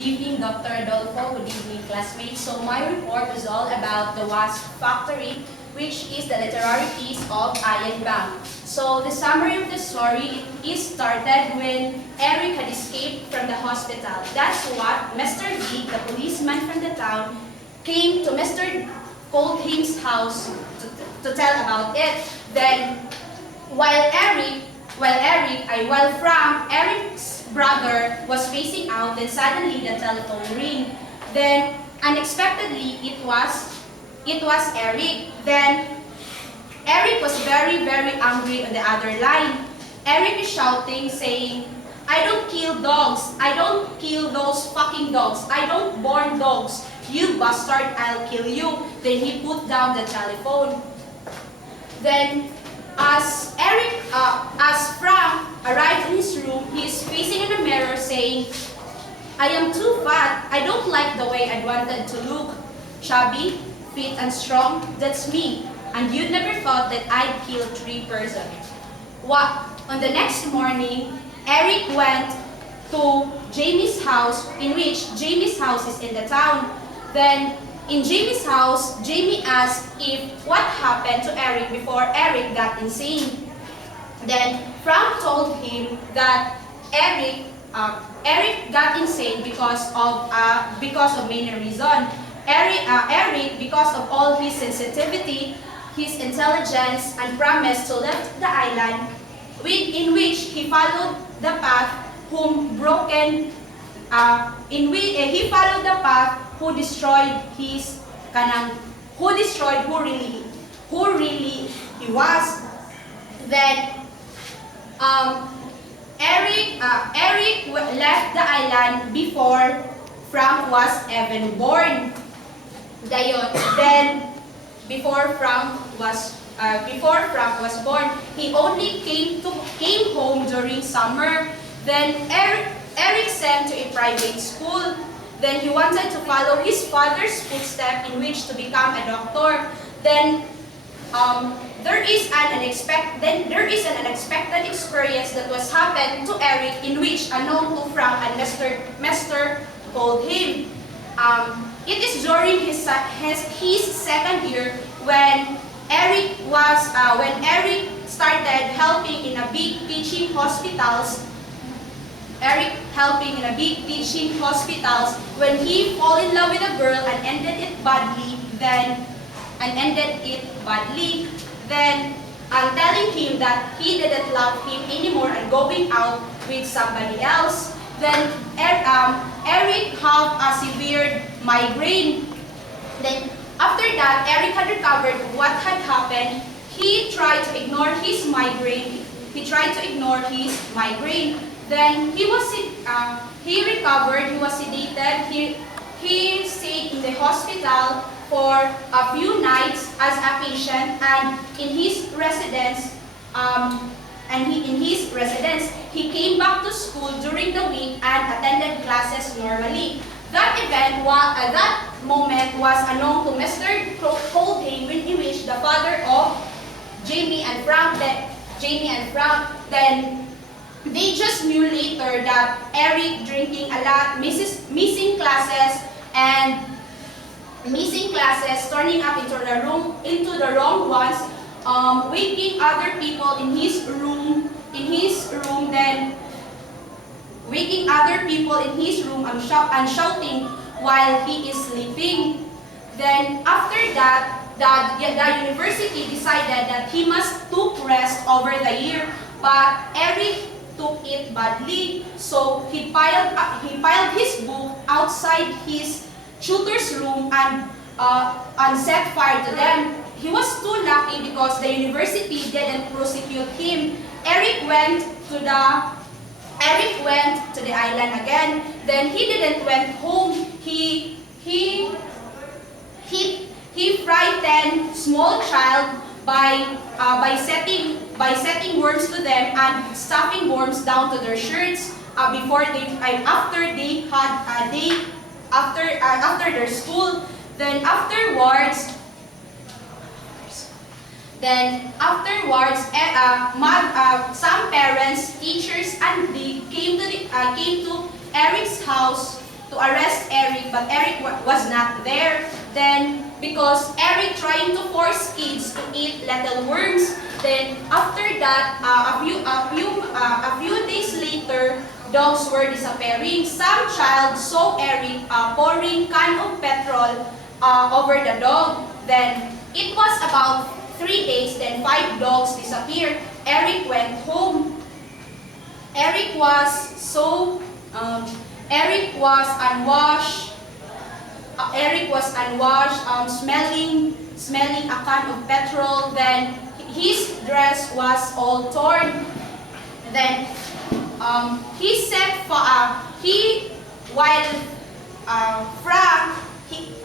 Evening, Dr. Adolfo. Good evening, classmates. So my report is all about the Wasp Factory, which is the literary piece of Iain Banks. So the summary of the story is started when Eric had escaped from the hospital. That's what Mr. D, the policeman from the town, came to Mr. Coldham's house to tell about it. Then, while Eric's brother was facing out, then suddenly the telephone rang. Then unexpectedly it was Eric. Then Eric was very angry on the other line. Eric is shouting, saying, "I don't kill dogs. I don't kill those fucking dogs. I don't born dogs. You bastard, I'll kill you." Then he put down the telephone. Then as Frank arrived in his room, he is facing in the mirror saying, "I am too fat. I don't like the way I wanted to look. Chubby, fit and strong, that's me. And you never thought that I'd kill 3 persons." On the next morning, Eric went to Jamie's house, in which Jamie's house is in the town. Then in Jamie's house, Jamie asked if what happened to Eric before Eric got insane. Then Frank told him that Eric got insane because of many reasons. Eric, because of all his sensitivity, his intelligence, and promise to leave the island, in which he followed the path who destroyed who really he was. Then Eric left the island before Frank was even born. Then before Frank was born, he only came home during summer. Then Eric sent to a private school. Then he wanted to follow his father's footsteps, in which to become a doctor. Then there is an unexpected experience that was happened to Eric, in which unknown to Frank and Mr. told him. It is during his second year when Eric started helping in a big teaching hospitals. When he fall in love with a girl and ended it badly. Then telling him that he didn't love him anymore and going out with somebody else. Then Eric had a severe migraine. Then after that, Eric had recovered what had happened. He tried to ignore his migraine. Then he recovered. He was sedated. He stayed in the hospital for a few nights as a patient, and in his residence, he came back to school during the week and attended classes normally. That moment was unknown to Mr. Coldham, in which the father of Jamie and Frank, then they just knew later that Eric drinking a lot, missing classes, turning up into the wrong ones, waking other people in his room, and shouting while he is sleeping. Then after that, the university decided that he must took rest over the year, but Eric took it badly, so he piled his book outside his tutor's room and set fire to them. He was too lucky because the university didn't prosecute him. Eric went to the island again. Then he didn't went home. He frightened small child by setting worms to them and stuffing worms down to their shirts after their school. Then afterwards, some parents, teachers, and they came to Eric's house to arrest Eric, but Eric was not there. Then, because Eric trying to force kids to eat little worms, then after that, a few days later, dogs were disappearing. Some child saw Eric pouring can of petrol over the dog. Then it was about 3 days, then 5 dogs disappeared. Eric went home. Eric was unwashed. Smelling a can of petrol. Then his dress was all torn. Then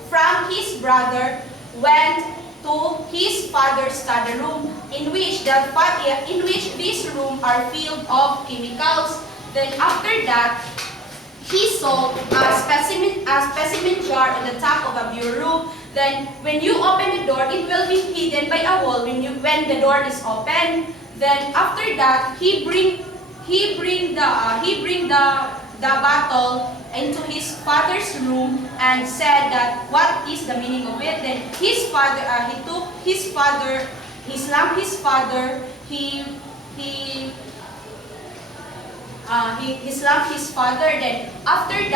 Frank, his brother, went to his father's study room, in which this room are filled of chemicals. Then after that, he saw a specimen jar on the top of a bureau. Then when you open the door, it will be hidden by a wall when the door is open. Then after that, he bring the bottle into his father's room and said that what is the meaning of it. Then his father, he slapped his father. He slapped his father. Then after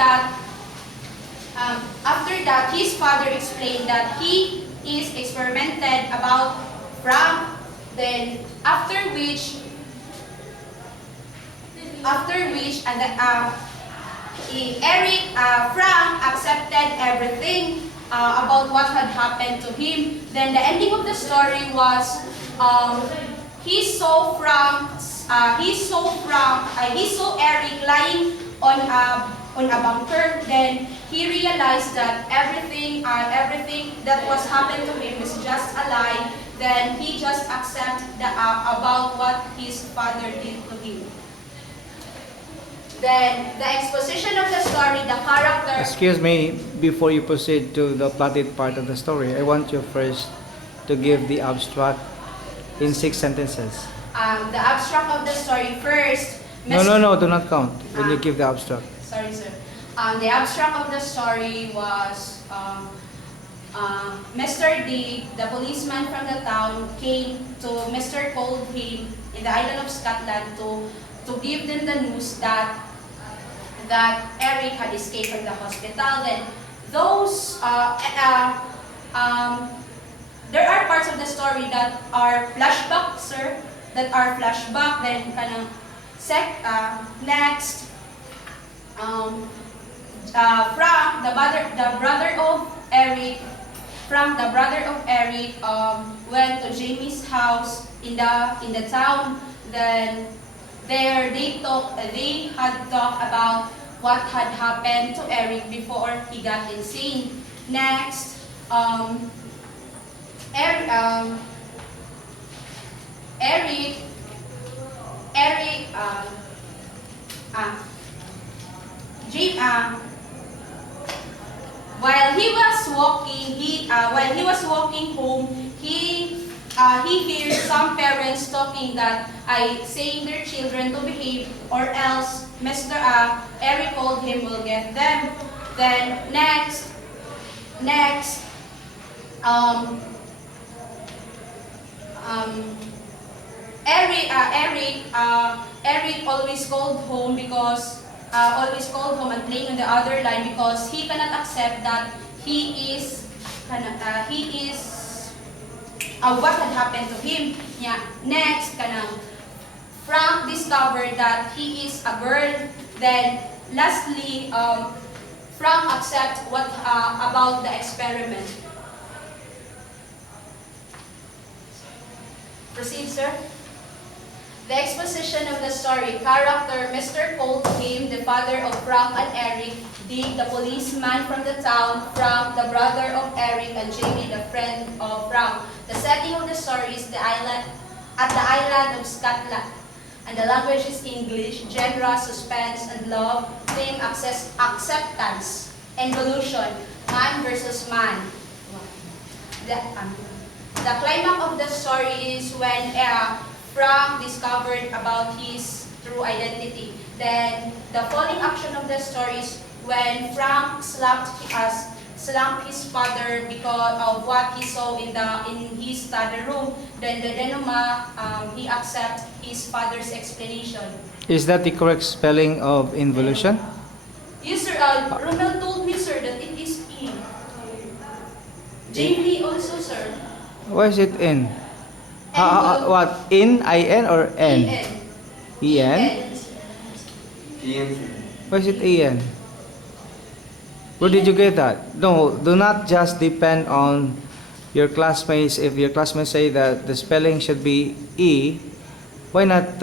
that, his father explained that he is experimented about Frank. Then after which Frank accepted everything about what had happened to him. Then the ending of the story was he saw Eric lying on a bunker. Then he realized that everything that was happened to him was just a lie. Then he just accepted about what his father did to him. Then the exposition of the story, the character. Excuse me, before you proceed to the plotted part of the story, I want you first to give the abstract in 6 sentences. The abstract of the story first. No, do not count when you give the abstract. Sorry, sir. The abstract of the story was Mr. D, the policeman from the town, came to Mr. Coldham in the island of Scotland to give them the news that Eric had escaped from the hospital. Then there are parts of the story that are flashback, sir. Then kind of next, Frank, the brother of Eric, went to Jamie's house in the town. Then there they had talked about what had happened to Eric before he got insane. Next, while he was walking home, he hears some parents talking saying their children to behave, or else Mr. Eric called him will get them. Then next, Eric always called home and playing on the other line because he cannot accept that he is what had happened to him. Yeah. Next, Frank discovered that he is a girl. Then lastly, Frank accepts what about the experiment. Proceed, sir. The exposition of the story. Character: Mr. Coldham, the father of Frank and Eric; Dick, the policeman from the town; Frank, the brother of Eric; and Jamie, the friend of Frank. The setting of the story is the island of Scotland, and the language is English. Genre: suspense and love. Theme: acceptance, evolution, man versus man. The climax of the story is when Frank discovered about his true identity. Then the following action of the story is when Frank slapped his father because of what he saw in his study room. Then the denouement, he accepts his father's explanation. Is that the correct spelling of involution? Yes, sir. Ronald told me, sir, that it is E. Jamie also, sir. Why is it in? What? In? I-N or N? E-N. E-N? Iain. Why is it E-N? Where did you get that? No, do not just depend on your classmates. If your classmates say that the spelling should be E, why not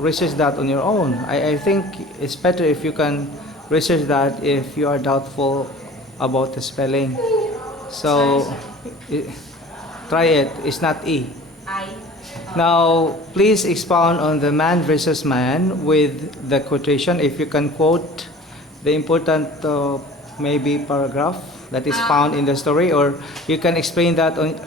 research that on your own? I think it's better if you can research that if you are doubtful about the spelling. So, try it. It's not E. I. Now, please expound on the man versus man with the quotation. If you can quote the important maybe paragraph that is found in the story, or you can explain that on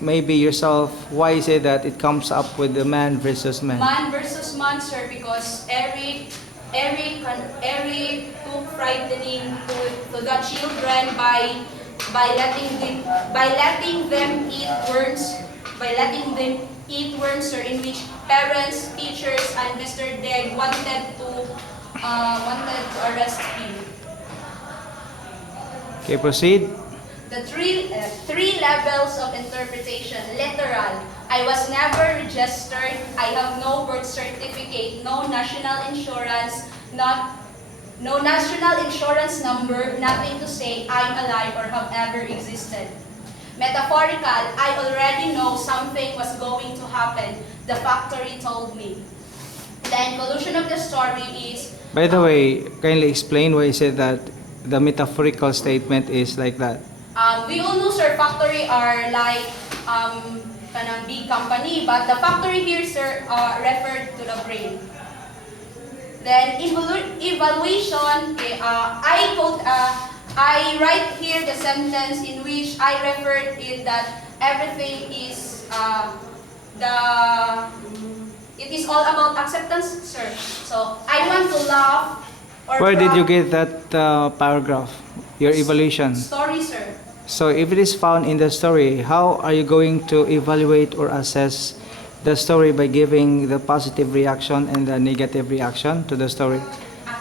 maybe yourself. Why is it that it comes up with the man versus man? Man versus man, sir, because Eric took frightening to the children by letting them eat worms, sir, in which parents, teachers, and Mr. Degg wanted to arrest him. Okay, proceed. The three levels of interpretation. Literal. I was never registered. I have no birth certificate, no national insurance, no national insurance number, nothing to say I'm alive or have ever existed. Metaphorical. I already know something was going to happen. The factory told me. The conclusion of the story is. By the way, kindly explain why is it that the metaphorical statement is like that. We all know, sir, factory are like kanang big company, but the factory here, sir, referred to the brain. Then evaluation. I write here the sentence in which I referred it that everything is it is all about acceptance, sir. So I want to laugh. Where did you get that paragraph? Your evaluation. Story, sir. So if it is found in the story, how are you going to evaluate or assess the story by giving the positive reaction and the negative reaction to the story?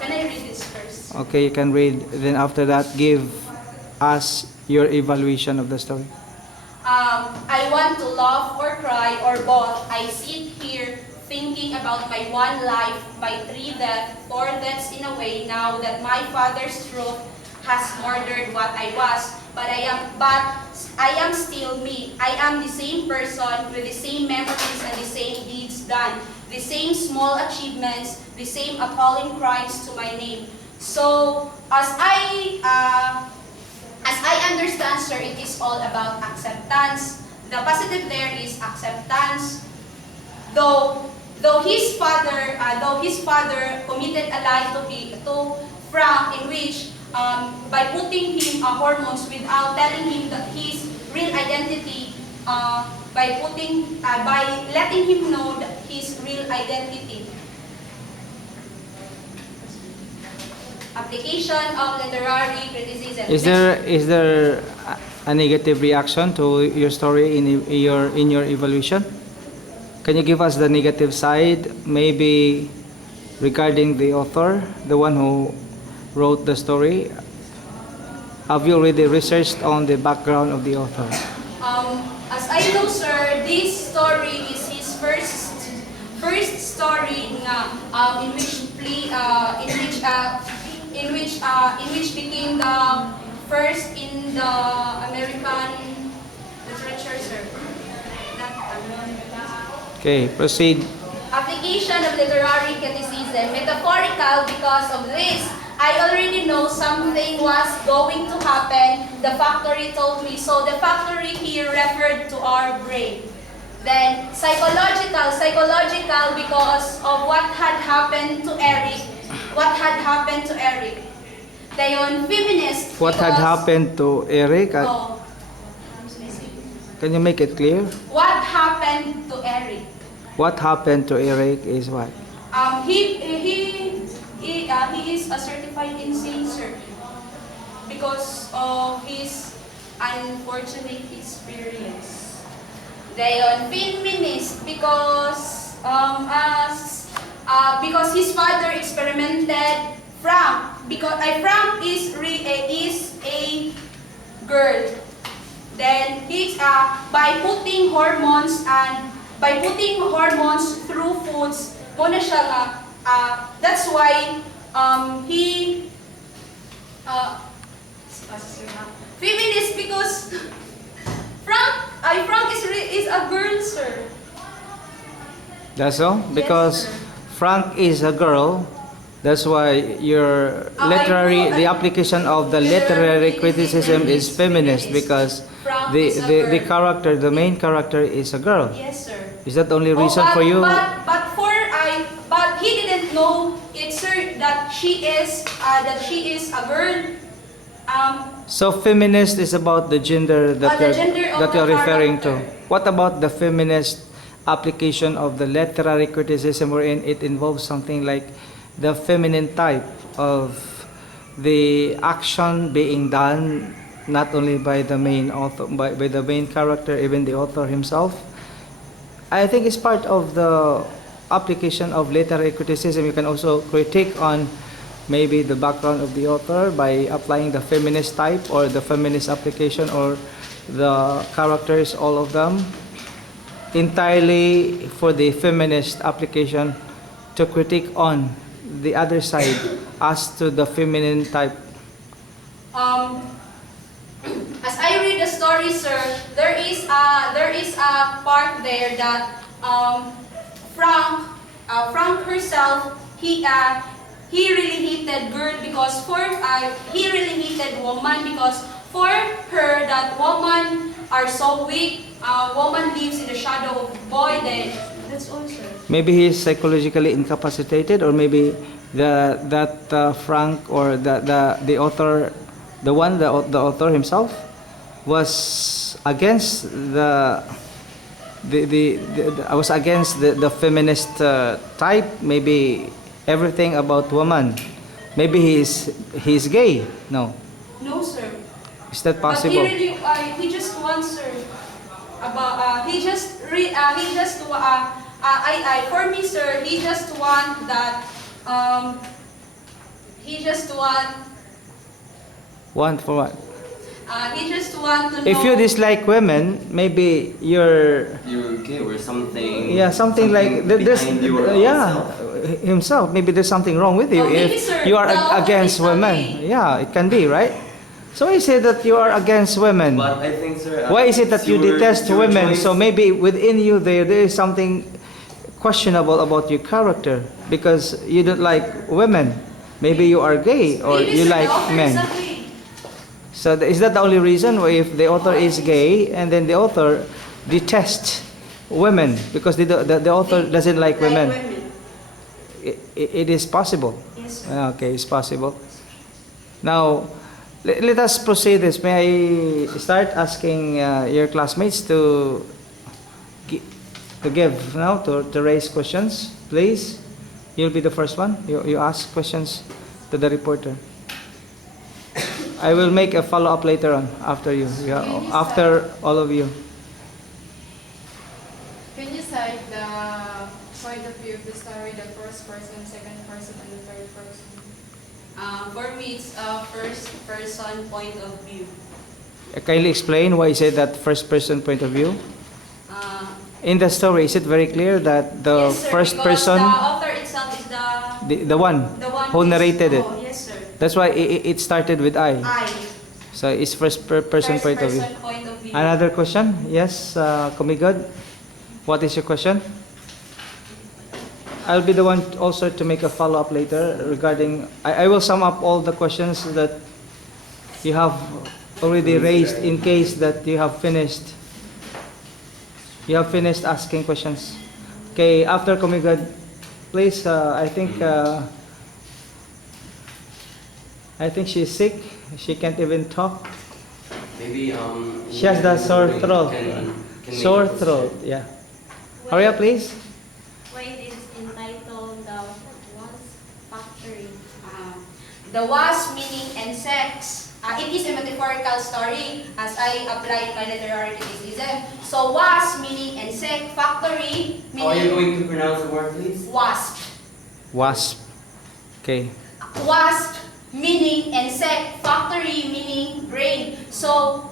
Can I read this first? Okay, you can read. Then after that, give us your evaluation of the story. I want to laugh or cry or both. I sit here thinking about my one life, my four deaths in a way now that my father's truth has murdered what I was. But I am still me. I am the same person with the same memories and the same deeds done, the same small achievements, the same appalling crimes to my name. So as I understand, sir, it is all about acceptance. The positive there is acceptance. Though his father committed a lie to Frank, in which by putting him hormones without telling him that his real identity, by letting him know that his real identity. Application of literary criticism. Is there a negative reaction to your story in your evaluation? Can you give us the negative side, maybe regarding the author, the one who wrote the story? Have you already researched on the background of the author? As I know, sir, this story is his first story in which became the first in the American literature, sir. Okay, proceed. Application of literary criticism. Metaphorical, because of this, I already know something was going to happen. The factory told me. So the factory here referred to our brain. Then psychological because of what had happened to Eric. Then feminist. What had happened to Eric? Oh. Can you make it clear? What happened to Eric? What happened to Eric is what? He is a certified insane, sir. because of his unfortunate experience. Then feminist because his father experimented Frank because Frank is a girl. Then he's by putting hormones through foods, muna siya nga, that's why he feminist because Frank is a girl, sir. That's all? Because Yes, sir. Frank is a girl, that's why your the application of the literary criticism is feminist because Frank is a the girl. character, the main character is a girl. Yes, sir. Is that the only reason but, for you? But he didn't know it, sir, that she is a girl. So feminist is about the gender that The gender of you're the referring to. character. What about the feminist application of the literary criticism wherein it involves something like the feminine type of the action being done not only by the main author, by the main character, even the author himself? I think it's part of the application of literary criticism. You can also critique on maybe the background of the author by applying the feminist type or the feminist application or the characters, all of them, entirely for the feminist application to critique on the other side as to the feminine type. As I read the story, sir, there is a part there that Frank herself he really hated girl because he really hated woman because for her that woman are so weak. Woman lives in the shadow of boy. Then that's all, sir. Maybe he is psychologically incapacitated, or maybe Frank or the author, the author himself was against the feminist type. Maybe everything about woman. Maybe he's gay. No, No, sir. is that But possible? he just wants, sir. For me, sir, he just want that. He just want. Want for what? He just want to know. If you dislike women, maybe you're gay or something. yeah, something like this. behind your Yeah, self. himself. Maybe there's something wrong with you Oh, maybe, if sir, you are the author against is women. okay. Yeah, it can be, right? So I say that you are against women. But I think, sir. Why is it that it's you your- detest it's your women? choice. So maybe within you there is something questionable about your character because you don't like women. Maybe you are gay or Maybe, you sir, like the author men. is okay. So is that the only reason? Or if the author is gay and then the author detests women because the author doesn't like women? It is possible. Yes, sir. Okay, it's possible. Now, let us proceed this. May I start asking your classmates to give now, to raise questions, please? You'll be the first one. You ask questions to the reporter. I will make a follow-up later on after you. Yeah, after all of you. Can you cite the point of view of the story, the first person, second person, and the third person? For me, it's a first person point of view. Kindly explain why you say that first-person point of view. In the story, is it very clear that the Yes, sir, first because person, the author itself is the one who is- narrated it? Oh, yes, sir. That's why it started with I. So it's person point of view. First person point of view. Another question? Yes, Kumigod? What is your question? I'll be the one also to make a follow-up later regarding... I will sum up all the questions that you have already raised in case that you have finished. You have finished asking questions. Okay, after Kumigod, please, I think she's sick. She can't even talk. Maybe She has the sore throat. can make Sore a throat, yeah. Hurry up, please. Why it is entitled the Wasp Factory? The wasp meaning insects. it is a metaphorical story as I apply my literary criticism. So wasp meaning insect, factory How are you meaning going to pronounce the word, please? wasp. Wasp. Okay. Wasp meaning insect, factory meaning brain. So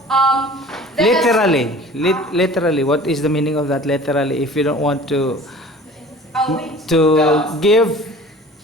Literally, what is the meaning of that literally? If you don't want to wait. give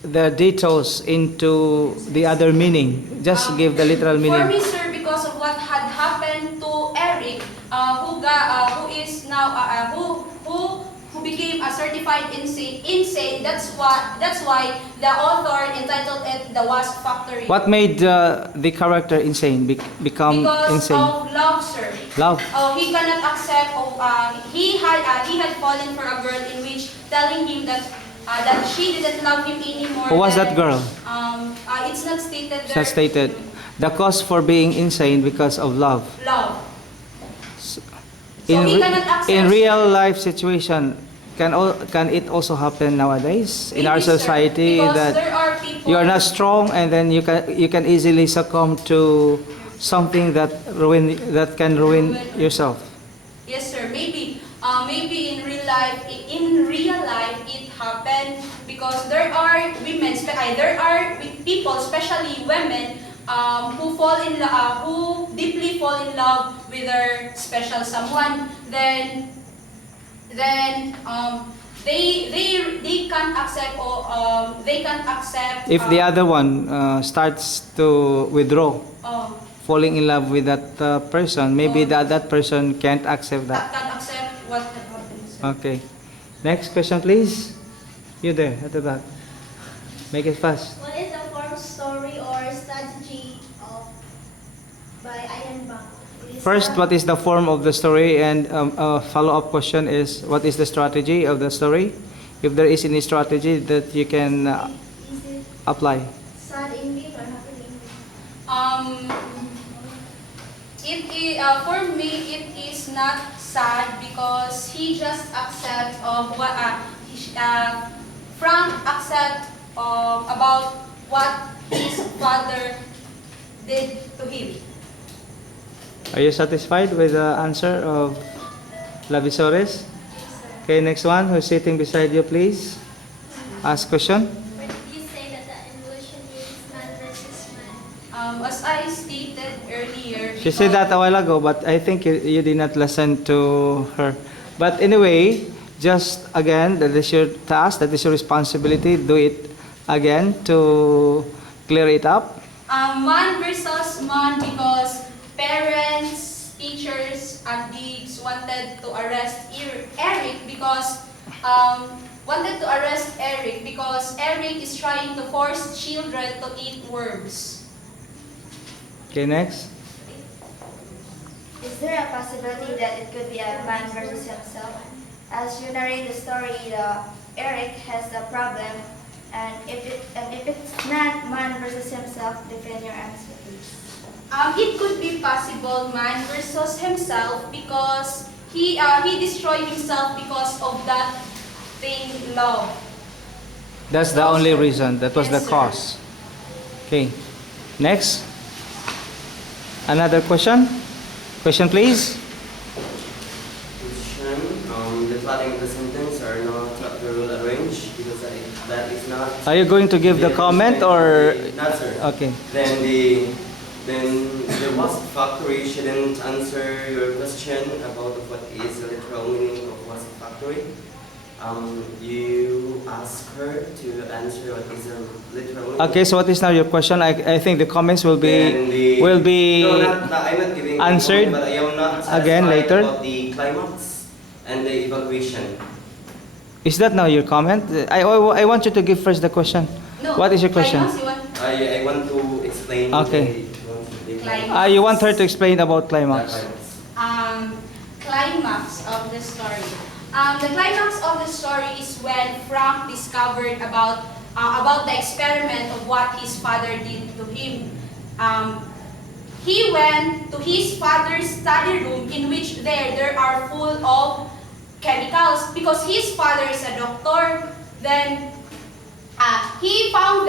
the details into the other meaning, just give the literal For meaning. me, sir, because of what had happened to Eric, who is now who became a certified insane. That's why the author entitled it the Wasp Factory. What made the character insane? Become Because insane? of love, sir. Love. He cannot accept. He had fallen for a girl in which telling him that she didn't love him anymore. Who was that girl? It's not stated It's there. not stated. The cause for being insane because of love. Love. In, he cannot accept. in real life situation, can it also happen nowadays in our Maybe, sir, society because that there are people. you are not strong and then you can easily succumb to something that can ruin yourself? Yes, sir. Maybe in real life, it happened because there are women, there are people, especially women, who deeply fall in love with their special someone. Then they can't accept If the other one starts to withdraw, uh, falling in love with that person, maybe that person can't accept that. can't accept what happens. Okay. Next question, please. You there at the back. Make it fast. What is the form, story, or strategy of by Iain Banks? It is First, not- what is the form of the story? And a follow-up question is, what is the strategy of the story? If there is any strategy that you can Is it apply. sad ending or happy ending? For me, it is not sad because he just accept of what Frank accept about what his father did to him. Are you satisfied with the answer of Lavisores? Okay, next one. Who's sitting beside you, please? Ask question. Where did you say that the evolution is man versus man? As I stated earlier, She said that a while ago, but I think you did not listen to her. But anyway, just again, that is your task, that is your responsibility. Do it again to clear it up. Man versus man because parents, teachers, and gigs wanted to arrest Eric because Eric is trying to force children to eat worms. Okay, next. Is there a possibility that it could be a man versus himself? As you narrate the story, Eric has a problem, and if it's not man versus himself, defend your answer, please. It could be possible man versus himself because he destroyed himself because of that thing, love. That's the only reason. That was the Yes, sir. cause. Okay. Next. Another question? Question, please. Question. The plotting of the sentence are not well arranged because that is not. Are you going to give the comment or? Not, sir. Okay. Then the Wasp Factory shouldn't answer your question about what is the literal meaning of Wasp Factory. You ask her to answer what is the literal meaning. Okay, so what is now your question? I think the comments will Then be will be No, I'm not giving the answered comment, but I am not satisfied again later. about the climax and the evaluation. Is that now your comment? I want you to give first the question. No. What is your question? Climax, you want I want to explain. Okay. the Climax. You want her to explain about the climax. climax of the story. The climax of the story is when Frank discovered about the experiment of what his father did to him. He went to his father's study room in which there are full of chemicals because his father is a doctor. Then he found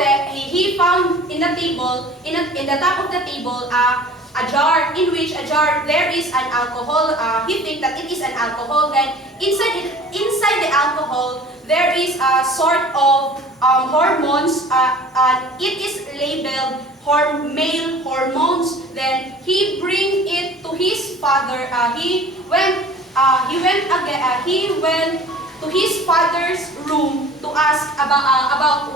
in the table, in the top of the table, a jar, in which a jar there is an alcohol. He think that it is an alcohol. Then inside the alcohol there is a sort of hormones. It is labeled male hormones. Then he bring it to his father. He went to his father's room to ask about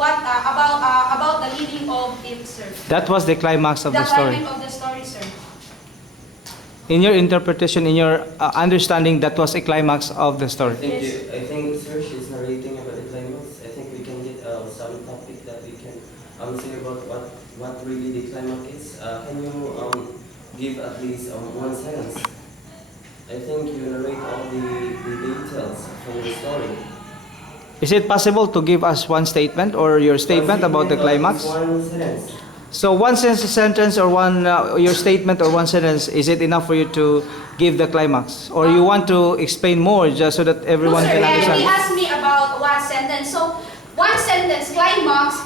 the meaning of it, sir. That was the climax of the story. Climax of the story, sir. In your interpretation, in your understanding, that was a climax of the story. Thank you. I think, sir, she's narrating about the climax. I think we can get some topic that we can say about what really the climax is. Can you give at least one sentence? I think you narrate all the details from the story. Is it possible to give us one statement or your statement about the climax? One sentence. So one sentence or one your statement or one sentence, is it enough for you to give the climax, or you want to explain more just so that everyone No, sir. can understand? He asked me about one sentence. So one sentence, climax.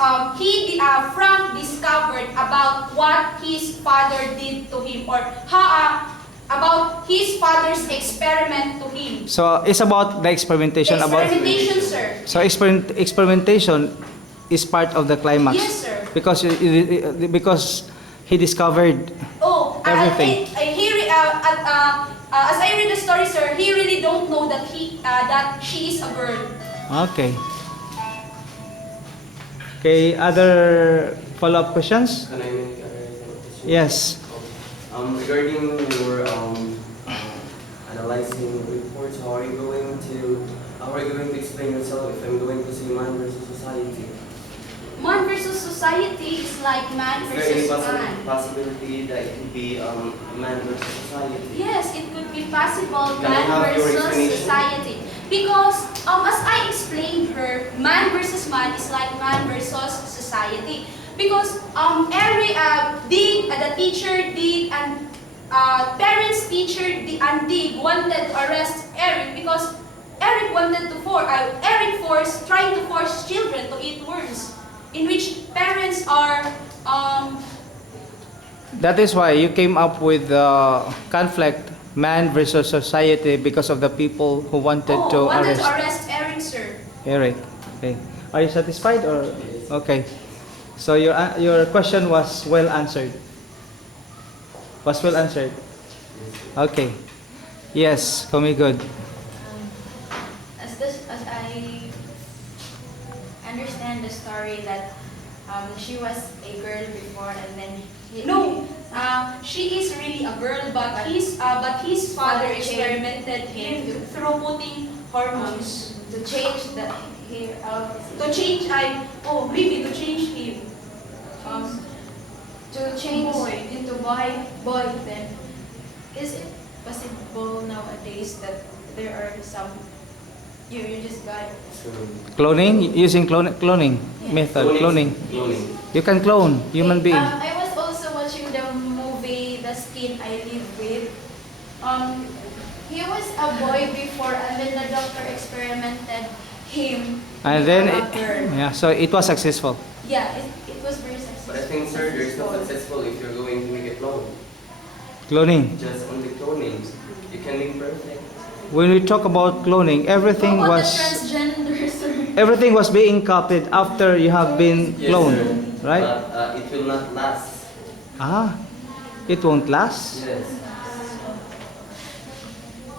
Frank discovered about what his father did to him, or how about his father's experiment to him. So it's about the experimentation. Experimentation, sir. So experimentation is part of the climax. Yes, sir. Because he discovered everything. As I read the story, sir, he really don't know that she is a girl. Okay. Okay, other follow-up questions? Can I make a question? Yes. Regarding your analyzing reports, how are you going to explain yourself if I'm going to say man versus society? Man versus society is like man Is there any versus man. possibility that it could be man versus society? Yes, it could be possible, Can I man have your versus explanation? society. Because, as I explained her, man versus man is like man versus society. Because the teacher did, and parents, teacher did, and did wanted to arrest Eric because Eric wanted to trying to force children to eat worms, in which parents are That is why you came up with the conflict, man versus society, because of the people who wanted to arrest Eric, sir. Eric. Okay. Are you satisfied or okay? So your question was well answered. Was well answered. Okay. Yes, Komi, good. As I understand the story that she was a girl before and then She is really a girl, but his father experimented him through putting hormones to change the hair to change. Maybe to change him. to change Boy. into boy. Then is it possible nowadays that there are some you just got Cloning, using cloning method, cloning. You can clone human being. I was also watching the movie The Skin I Live With. He was a boy before, and then the doctor experimented him. And then, become a girl. so it was successful. Yeah, it was very successful. But I think, sir, there's no successful if you're going to make a clone. Cloning. Just only cloning. You can make perfect. When we talk about cloning, everything How about was the transgender, sir? everything was being copied after you have been Yes, cloned, sir. right? But it will not last. It won't last. Yes.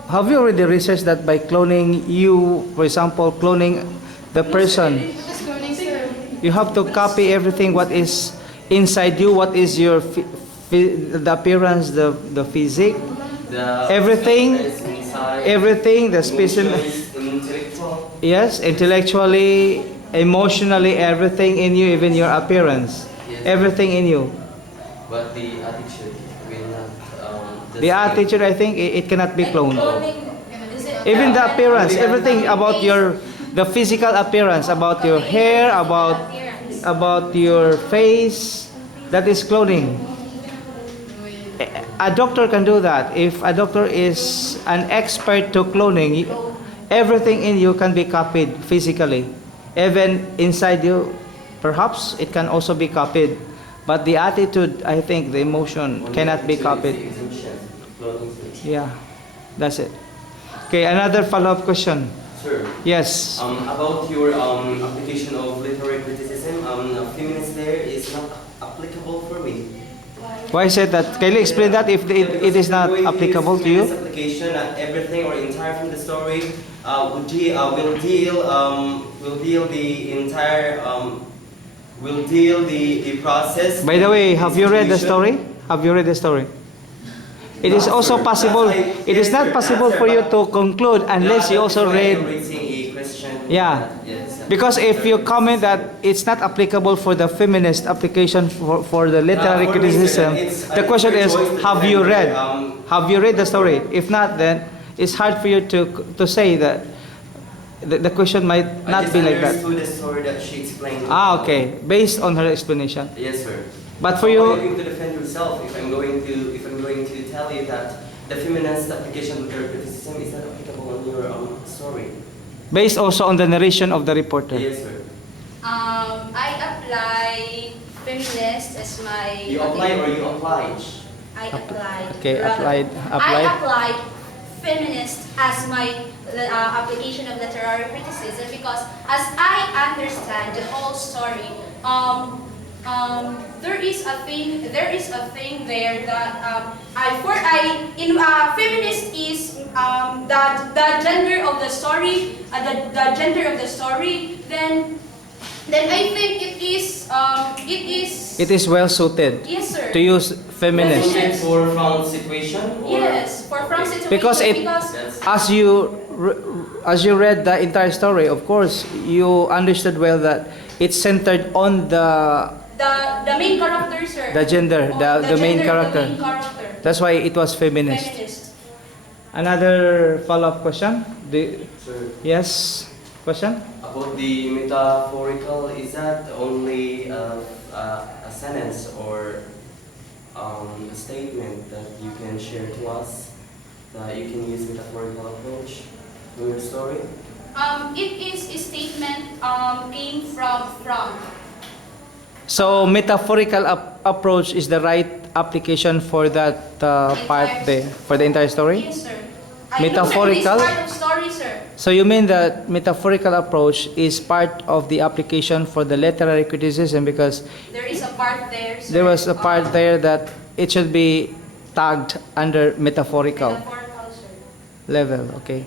Have you already researched that by cloning you, for example, cloning the person, What is cloning, sir? you have to copy everything what is inside you, what is your the appearance, the physique, everything, Is inside, everything, the specimen. intellectual. Yes, intellectually, emotionally, everything in you, even your appearance, Yes. everything in you. But the attitude will not. The attitude, I think, it cannot be cloned. Cloning, is it? Even the appearance, everything about the physical appearance, about your hair, about your face, that is cloning. A doctor can do that. If a doctor is an expert to cloning, everything in you can be copied physically. Even inside you, perhaps it can also be copied. But the attitude, I think, the emotion cannot be copied. Yeah, that's it. Okay, another follow-up question. Sir, Yes. about your application of literary criticism, feminist there is not applicable for me. Why is it that? Can you explain that if it is not applicable to you? Application, everything or entire from the story will deal the process. By the way, have you read the story? Have you read the story? It is also possible. It is not possible for you to conclude unless you also read. Yeah. Because if you comment that it's not applicable for the feminist application for the literary criticism, the question is, have you read? Have you read the story? If not, then it's hard for you to say that the question might not be like that. The story that she explained. Ah, okay. Based on her explanation. Yes, sir. But for How you, are you going to defend yourself if I'm going to tell you that the feminist application of literary criticism is not applicable on your story? based also on the narration of the reporter. Yes, sir. I apply feminist as my. You apply or you applied? I applied. Okay, rather. applied. I applied feminist as my application of literary criticism because, as I understand the whole story, there is a thing there that feminist is the gender of the story, the gender of the story. Then I think It is well suited yes, sir. to use feminist. Feminist. For from situation? Or? Yes, for from situation Because as you read the entire story, of course, you understood well that it's centered on the main character, sir. the gender, the main character. The main character. That's why it was feminist. Feminist. Another follow-up question? Sir, Yes, question? about the metaphorical, is that only a sentence or a statement that you can share to us that you can use metaphorical approach to your story? It is a statement came from. So metaphorical approach is the right application for that part there, for the entire story? Yes, sir. Metaphorical? This part of story, sir. So you mean that metaphorical approach is part of the application for the literary criticism because There is a part there, sir. there was a part there that it should be tagged under metaphorical Metaphorical, sir. level, okay.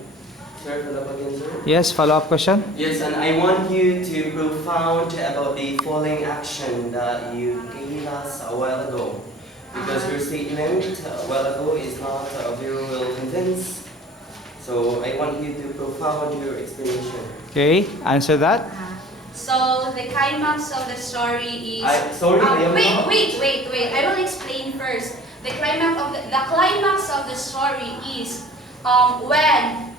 Sir, follow up again, sir? Yes, follow-up question? Yes, and I want you to profound about the falling action that you gave us a while ago. Because your statement a while ago is not very well convinced. So I want you to profound your explanation. Okay, answer that. So the climax of the story is. Wait. I will explain first. The climax of the story is when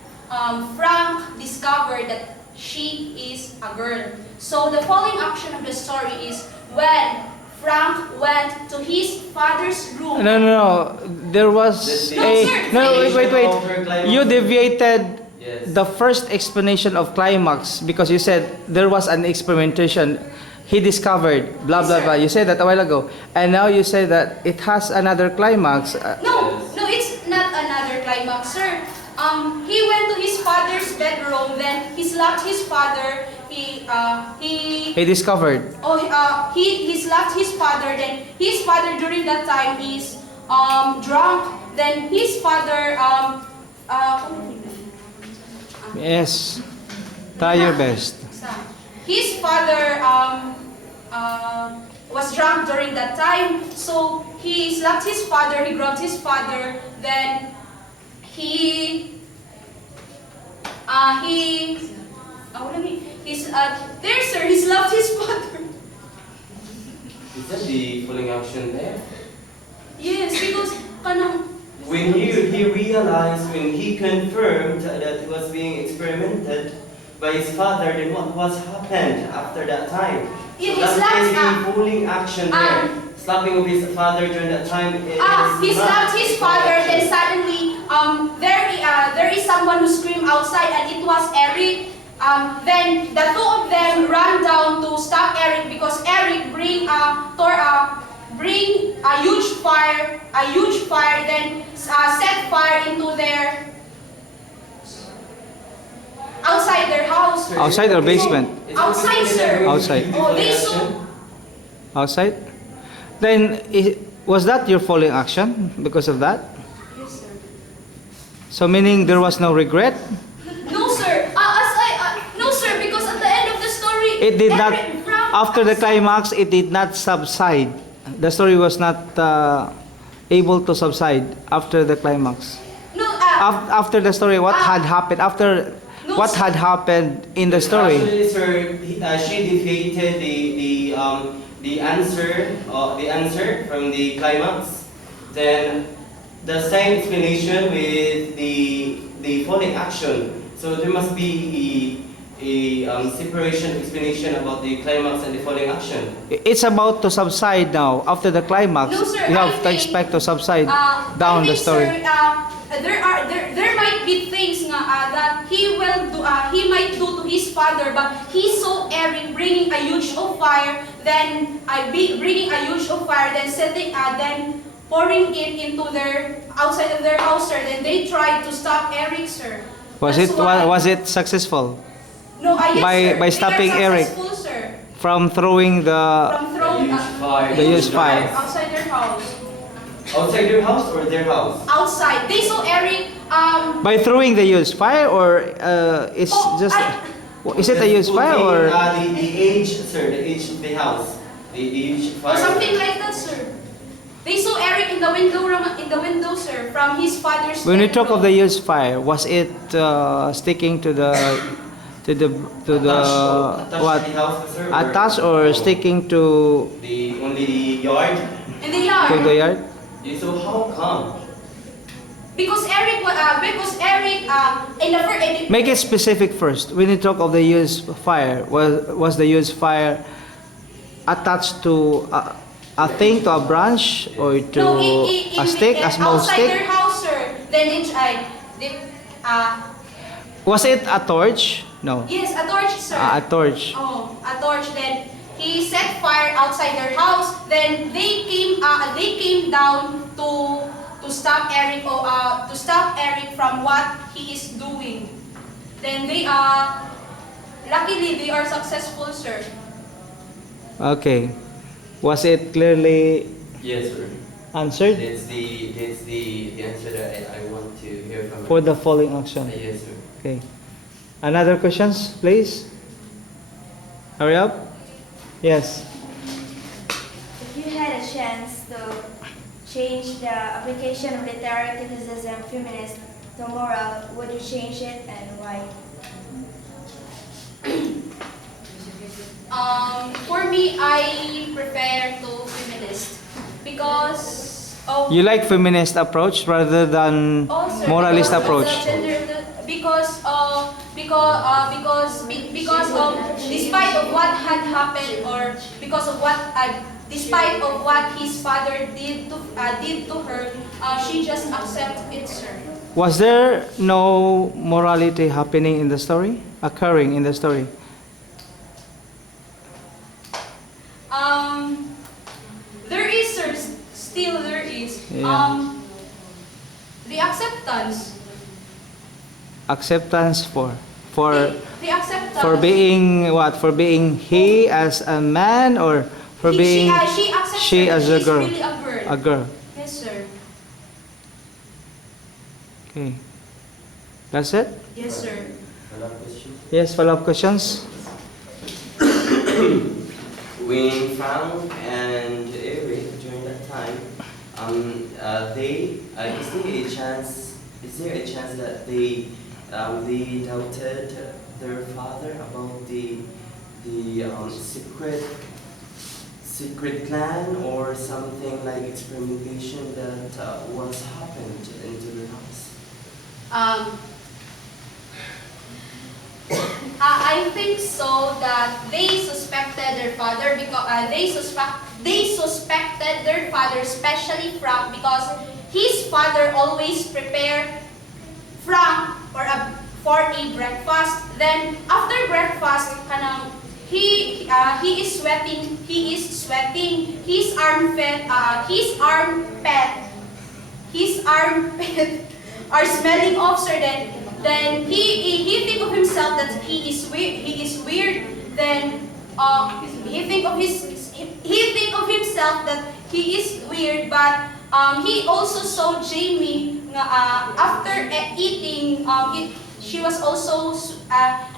Frank discovered that she is a girl. So the following action of the story is when Frank went to his father's room. No. There was No, a... sir, No, finish. wait. You deviated Yes. the first explanation of climax because you said there was an experimentation. He discovered, blah, blah, Yes, sir. blah. You said that a while ago. And now you say that it has another climax. No, it's not another climax, sir. He went to his father's bedroom, then he slapped his father. He discovered. he slapped his father. Then his father during that time is drunk. Then his father Yes. Try your best. his father was drunk during that time. So he slapped his father. He grabbed his father. Then there, sir, he slapped his father. Is that the falling action there? Yes, because When he realized, when he confirmed that it was being experimented by his father, then what was happened after that time? Yeah, So he slapped the falling action there. Slapping of his father during that time is he not slapped his father. action. Then suddenly there is someone who screamed outside, and it was Eric. Then the two of them ran down to stop Eric because Eric bring a huge fire, then set fire into their outside their house. Outside or basement? Outside, sir. Outside. Oh, they saw. Outside? Then, was that your falling action because of that? Yes, sir. So meaning there was no regret? No, sir. No, sir. Because at the end of the story, It did not, Eric ran after the outside. climax, it did not subside. The story was not able to subside after the climax. No, After the story, what had happened? After No, what sir. had happened in the story? Actually, sir, she defeated the answer from the climax. Then the same explanation with the falling action. So there must be a separation explanation about the climax and the falling action. It's about to subside now. After the climax, No, sir, you have I to think, expect to subside I down the think, story. Sir, there might be things that he might do to his father, but he saw Eric bringing a huge of fire, then then pouring it into their outside of their house, sir. Then they tried to stop Eric, sir. Was That's why- was it successful No, yes, by- sir. by They are stopping Eric? successful, sir. from throwing the? From throwing The huge fire. The huge fire. outside their house. Outside your house or their house? Outside, they saw Eric. By throwing the used fire, or it's Oh, just? I- Is it a used fire or? The age, sir, the age of the house. The huge Or fire. something like that, sir. They saw Eric in the window, sir, from his father's. When we talk of the bedroom. used fire, was it sticking to the Attached what? to the house, sir, or Attached or sticking to only the yard? In the yard. the yard? Yeah, so how come? Because Eric, in the first. Make it specific first. When you talk of the used fire, was the used fire attached to a thing, to a branch, or to No, a stick, a small outside stick? their house, sir. Then Was it a torch? No. yes, a torch, sir. A torch. Oh, a torch. Then he set fire outside their house. Then they came down to stop Eric from what he is doing. Then luckily they are successful, sir. Okay. Was it clearly Yes, sir. answered That's the answer that I want to hear from for the falling action? Yes, sir. Okay. Another questions, please? Hurry up. Yes. If you had a chance to change the application of literary criticism feminist to moral, would you change it and why? For me, I prefer to feminist because of You like feminist approach rather than also moralist because of approach? the gender, because of despite of what had happened or because of what despite of what his father did to her, she just accepted it, sir. Was there no morality happening in the story? Occurring in the story? There is, sir. Still there is. Yeah. The acceptance. Acceptance The acceptance. for being what? For being he as a man, or for being She accepted she as a she's girl? really a girl. A girl. Yes, sir. Okay. That's it? Yes, sir. Another question? Yes, follow-up questions? When Frank and Eric during that time, is there a chance that they doubted their father about the secret plan or something like experimentation that was happened into the house? I think so that they suspected their father because they suspected their father, especially Frank, because his father always prepared Frank for a breakfast. Then after breakfast, he is sweating. His armpit are smelling of, sir. Then he think of himself that he is weird. Then he think of himself that he is weird, but he also saw Jamie after eating. She was also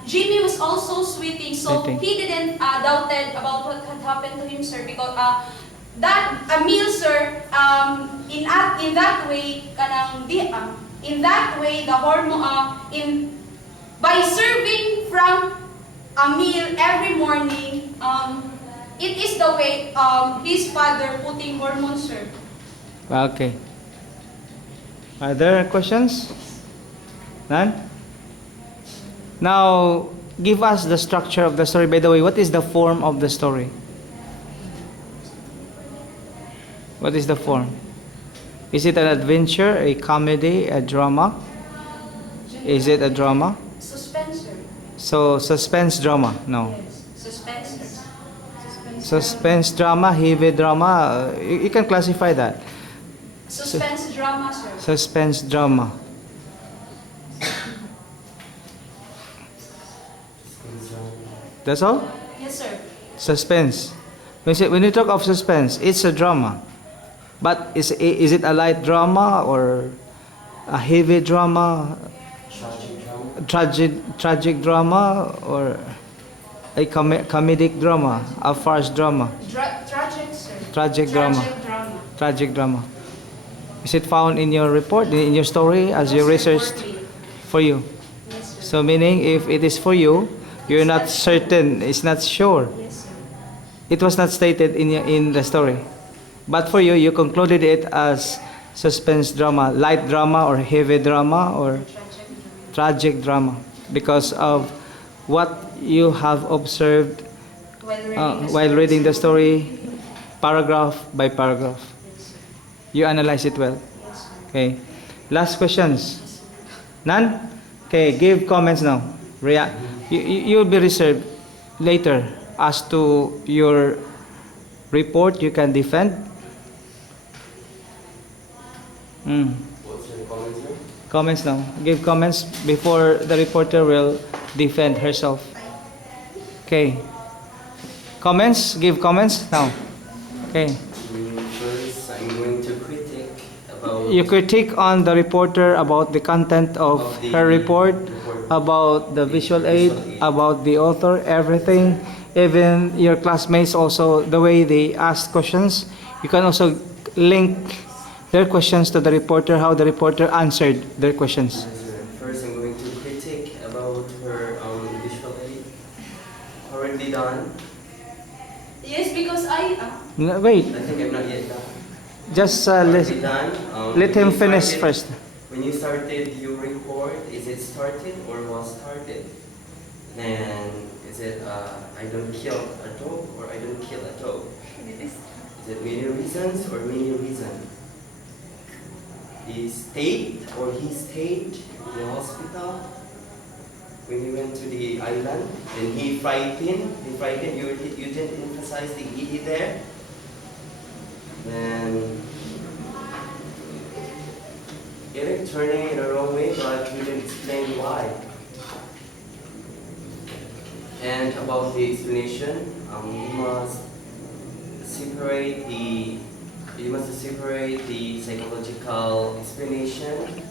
Jamie was also sweating, so Sweating. he didn't doubted about what had happened to him, sir, because that a meal, sir, in that way, the hormone by serving from a meal every morning, it is the way his father putting hormones, sir. Okay. Are there questions? None? Now, give us the structure of the story. By the way, what is the form of the story? What is the form? Is it an adventure, a comedy, a drama? Is it a drama? Suspense, sir. So, suspense drama? No. Yes. Suspense, sir. Suspense drama, heavy drama, you can classify that. Suspense drama, sir. Suspense drama. That's all? Yes, sir. Suspense. When you talk of suspense, it's a drama. But is it a light drama or a heavy drama, tragic drama, or a comedic drama, a farce drama, Tragic, sir. tragic drama, Drama. tragic drama? Is it found in your report, in your story, as you researched for you? Yes, sir. So meaning, if it is for you, you're not certain, it's not sure. Yes, sir. It was not stated in the story. But for you, you concluded it as suspense drama, light drama or heavy drama or tragic drama because of what you have observed while reading the story, paragraph by paragraph. Yes, sir. You analyze it well. Yes, sir. Okay. Last questions? None? Okay, give comments now. You'll be reserved later as to your report you can defend. What's your comment, sir? Comments now. Give comments before the reporter will defend herself. Okay. Comments? Give comments now. Okay. First, I'm going to critique about You critique on the reporter about the content of her report, about the visual aid, about the author, everything. Even your classmates also, the way they ask questions. You can also link their questions to the reporter, how the reporter answered their questions. First, I'm going to critique about her visual aid. Already done. Yes, because I Wait, I think I'm not yet done. just Already done. let When him you finish started- first. When you started your report, is it started or was started? Then is it I don't kill a dog or I don't kill a dog? Is it many reasons or many reasons? He stayed in the hospital when he went to the island and he frightened. You didn't emphasize the ED there. Then Eric turning in the wrong way, but you didn't explain why. And about the explanation, you must separate the psychological explanation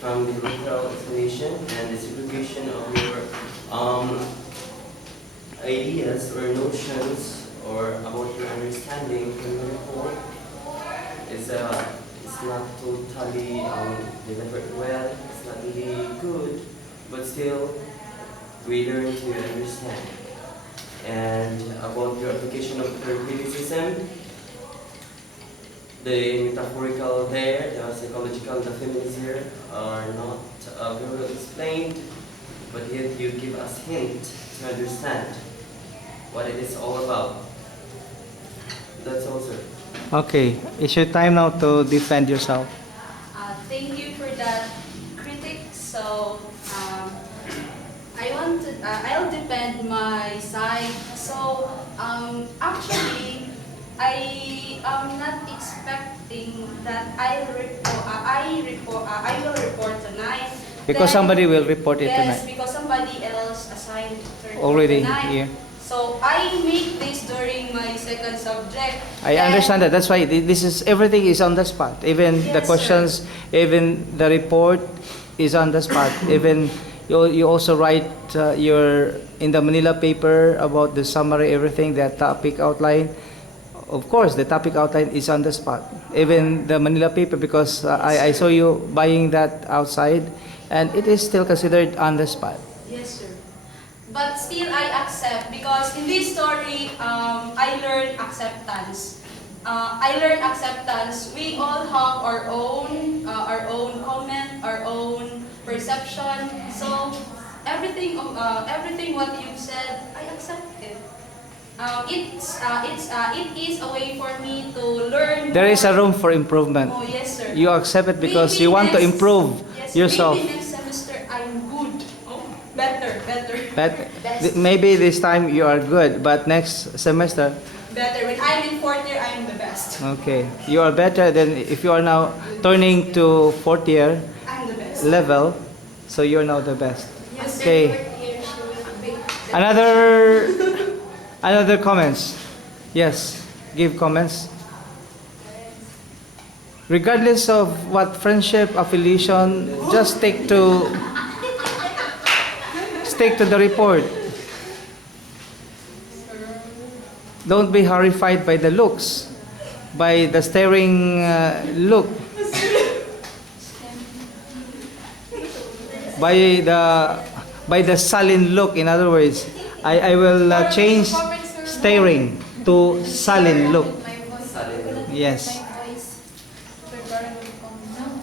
from the literal explanation, and the segregation of your ideas or notions or about your understanding from the report is it's not totally delivered well. It's not really good, but still we learn to understand. And about your application of criticism, the metaphorical there, the psychological, the feelings here are not very well explained, but yet you give us hint to understand what it is all about. That's all, sir. Okay, it's your time now to defend yourself. thank you for that critic. So I'll defend my side. So, actually, I am not expecting that I will report tonight. Because Then- somebody will report it Yes, tonight. because somebody else assigned to report Already tonight. here. So, I make this during my second subject. I Then- understand that. That's why this is everything is on the spot. Even the Yes, questions, even the report is on the spot. Even you also write your in the Manila paper about the summary, everything, the topic outline. Of course, the topic outline is on the spot. Even the Manila paper, because I saw you buying that outside, and it is still considered on the spot. Yes, sir. But still, I accept because in this story, I learned acceptance. We all have our own comment, our own perception. So everything what you said, I accept it. It is a way for me to learn. There is a more. room for improvement. Oh yes, sir. You accept it because Maybe you want to next- improve yes, yourself. Maybe next semester I'm good. Oh, better. But maybe this time you are good, but next semester, Better. When I'm in fourth year, I'm the best. okay, you are better than if you are now turning to fourth year I'm the best. level, so you're now the best. Yes, Okay. Another comments? Yes, give comments. Regardless of what friendship affiliation, just stick to the report. Don't be horrified by the looks, by the staring look, by the sullen look. In other words, I will change staring to sullen look. Yes.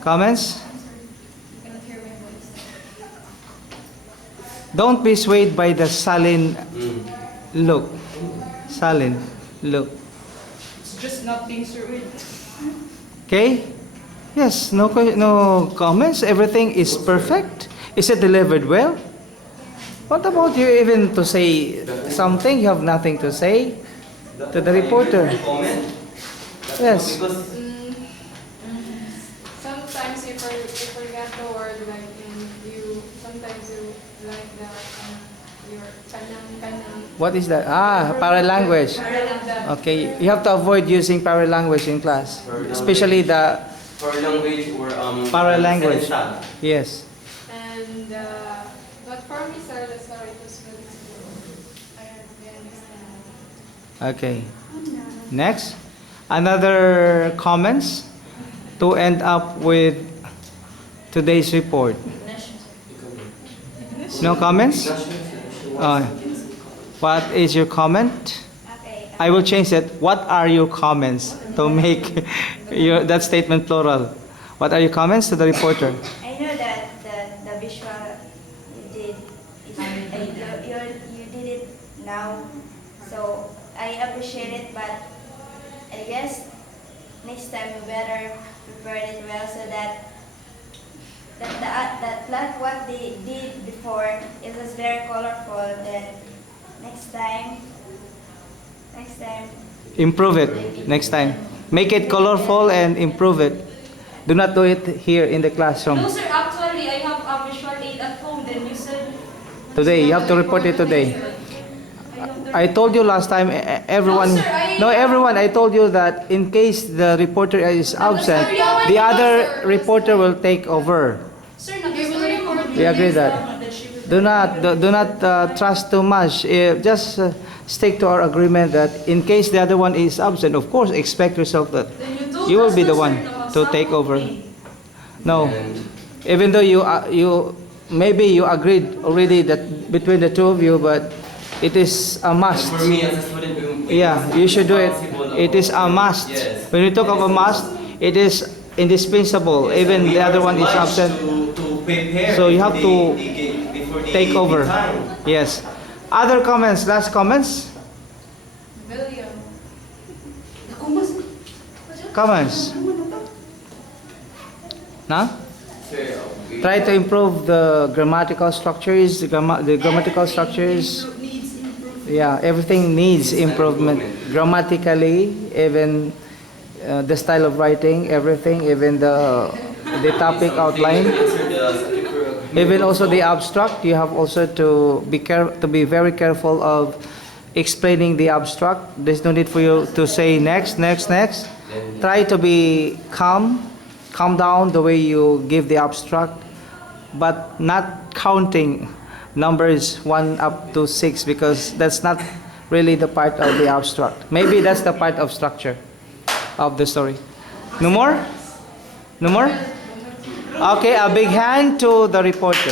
Comments? Don't be swayed by the sullen look. Sullen look. It's just nothing, sir. Okay? Yes, no comments. Everything is perfect. Is it delivered well? What about you even to say something? You have nothing to say to the reporter. Comment? Yes. Because Sometimes you forget the word like sometimes you like your kanang. What is that? Paralanguage. Okay, you have to avoid using paralanguage in class, especially the for language or Paralanguage. salita. yes. And but for me, sir, the story was really good. I understand. Okay. Next, another comments to end up with today's report. No comments? What is your comment? Okay. I will change it. What are your comments to make that statement plural? What are your comments to the reporter? I know that the visual you did you did it now, so I appreciate it. But I guess next time you better prepare it well so that like what they did before, it was very colorful. Then next time. Improve it next time. Make it colorful and improve it. Do not do it here in the classroom. No, sir. Actually, I have a visual aid at home. Then you said Today, you have to report it today. I told you last time, everyone, No, sir, no, everyone, I told you that in case the reporter is absent, the other reporter will take over. Sir, nag-story mo. We agree that. Do not trust too much. Just stick to our agreement that in case the other one is absent, of course, expect yourself that you will be the one to take over. No, even though you maybe you agreed already that between the two of you, but it is a must. For me as a student, Yeah, you should do it. It is a must. Yes. When you talk of a must, it is indispensable. Even the other one is absent. To prepare So you have to before they take over. time. Yes. Other comments? Last comments? William. Comments? No? Sir, we Try to improve the grammatical structures, the grammatical structures. Yeah, everything needs improvement. Grammatically, even the style of writing, everything, even the topic outline, answer the subject for even also the abstract. You have also to be very careful of explaining the abstract. There's no need for you to say next, next, next. Try to be calm down the way you give the abstract, but not counting numbers 1 up to 6, because that's not really the part of the abstract. Maybe that's the part of structure of the story. No more? No more? Okay, a big hand to the reporter.